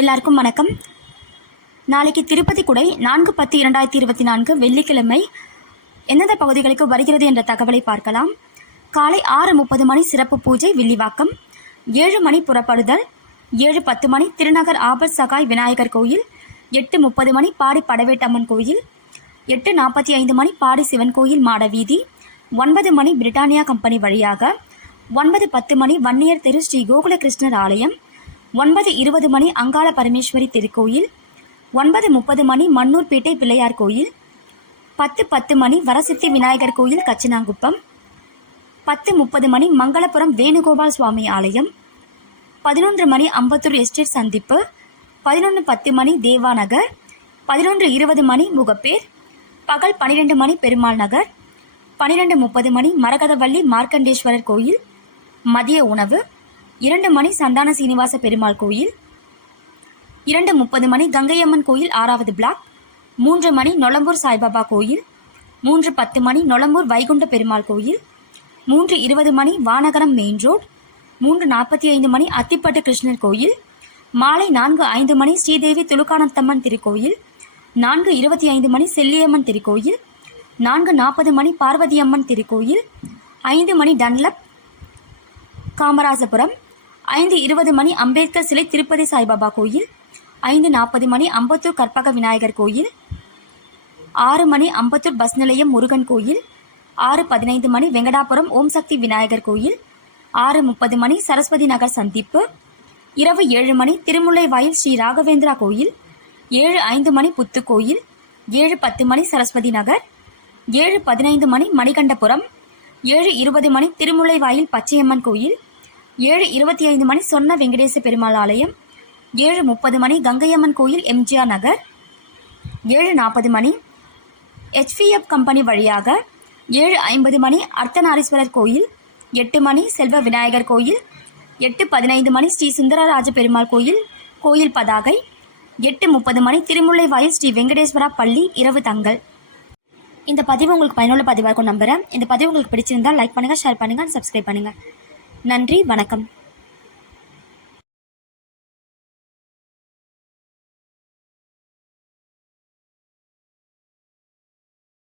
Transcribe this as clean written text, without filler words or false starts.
எல்லாருக்கும் வணக்கம். நாளைக்கு திருப்பதி குடை 4/10/2024 வெள்ளிக்கிழமை எந்தெந்த பகுதிகளுக்கு வருகிறது என்ற தகவலை பார்க்கலாம். காலை 6:30 மணி சிறப்பு பூஜை வில்லிவாக்கம், 7 மணி புறப்படுதல், 7:10 மணி திருநகர் ஆபத் சகாய் விநாயகர் கோயில், 8:30 மணி பாடி படவேட்டம்மன் கோயில், 8:45 மணி பாடி சிவன் கோயில் மாடவீதி, 9 மணி பிரிட்டானியா கம்பெனி வழியாக, 9:10 மணி வன்னியர் தெரு ஸ்ரீ கோகுல கிருஷ்ணர் ஆலயம், 9:20 மணி அங்காள பரமேஸ்வரி திருக்கோயில், 9:30 மணி மன்னூர்பேட்டை பிள்ளையார் கோயில், 10:10 மணி வரசித்தி விநாயகர் கோயில் கச்சினாங்குப்பம், 10:30 மணி மங்களபுரம் வேணுகோபால் சுவாமி ஆலயம், 11 மணி அம்பத்தூர் எஸ்டேட் சந்திப்பு, 11:10 மணி தேவாநகர், 11:20 மணி முகப்பேர், பகல் 12 மணி பெருமாள் நகர், 12:30 மணி மரகதவள்ளி மார்க்கண்டேஸ்வரர் கோயில், மதிய உணவு, 2 மணி சந்தான சீனிவாச பெருமாள் கோயில், 2:30 மணி கங்கையம்மன் கோயில் 6வது பிளாக், 3 மணி நொளம்பூர் சாய்பாபா கோயில், 3:10 மணி நொளம்பூர் வைகுண்ட பெருமாள் கோயில், 3:20 மணி வானகரம் மெயின் ரோட், 3:45 மணி அத்திப்பட்டு கிருஷ்ணர் கோயில், மாலை 4:05 மணி ஸ்ரீதேவி துலுக்கானத்தம்மன் திருக்கோயில், 4:25 மணி செல்லியம்மன் திருக்கோயில், 4:40 மணி பார்வதியம்மன் திருக்கோயில், 5 மணி டன்லப் காமராஜபுரம், 5:20 மணி அம்பேத்கர் சிலை திருப்பதி சாய்பாபா கோயில், 5:40 மணி அம்பத்தூர் கற்பக விநாயகர் கோயில், 6 மணி அம்பத்தூர் பஸ் நிலையம் முருகன் கோயில், 6:15 மணி வெங்கடாபுரம் ஓம் சக்தி விநாயகர் கோயில், 6:30 மணி சரஸ்வதி நகர் சந்திப்பு, இரவு 7 மணி திருமுல்லை வாயில் ஸ்ரீ ராகவேந்திரா கோயில், 7:05 மணி புத்துக்கோயில், 7:10 மணி சரஸ்வதி நகர், 7:15 மணி மணிகண்டபுரம், 7:20 மணி திருமுல்லை வாயில் பச்சையம்மன் கோயில், 7:25 மணி சொன்ன வெங்கடேச பெருமாள் ஆலயம், 7:30 மணி கங்கையம்மன் கோயில் எம்ஜிஆர் நகர், 7:40 மணி HVF கம்பெனி வழியாக, 7:50 மணி அர்த்தநாரீஸ்வரர் கோயில், 8 மணி செல்வ விநாயகர் கோயில், 8:15 மணி ஸ்ரீ சுந்தரராஜ பெருமாள் கோயில் கோயில் பதாகை, 8:30 மணி திருமுல்லை வாயில் ஸ்ரீ வெங்கடேஸ்வரா பள்ளி இரவு தங்கல். இந்த பதிவு உங்களுக்கு பயனுள்ள பதிவாக இருக்கும் நம்புகிறேன். இந்த பதிவு உங்களுக்கு பிடிச்சிருந்தால் லைக் பண்ணுங்கள், ஷேர் பண்ணுங்கள், சப்ஸ்கிரைப் பண்ணுங்கள். நன்றி, வணக்கம்.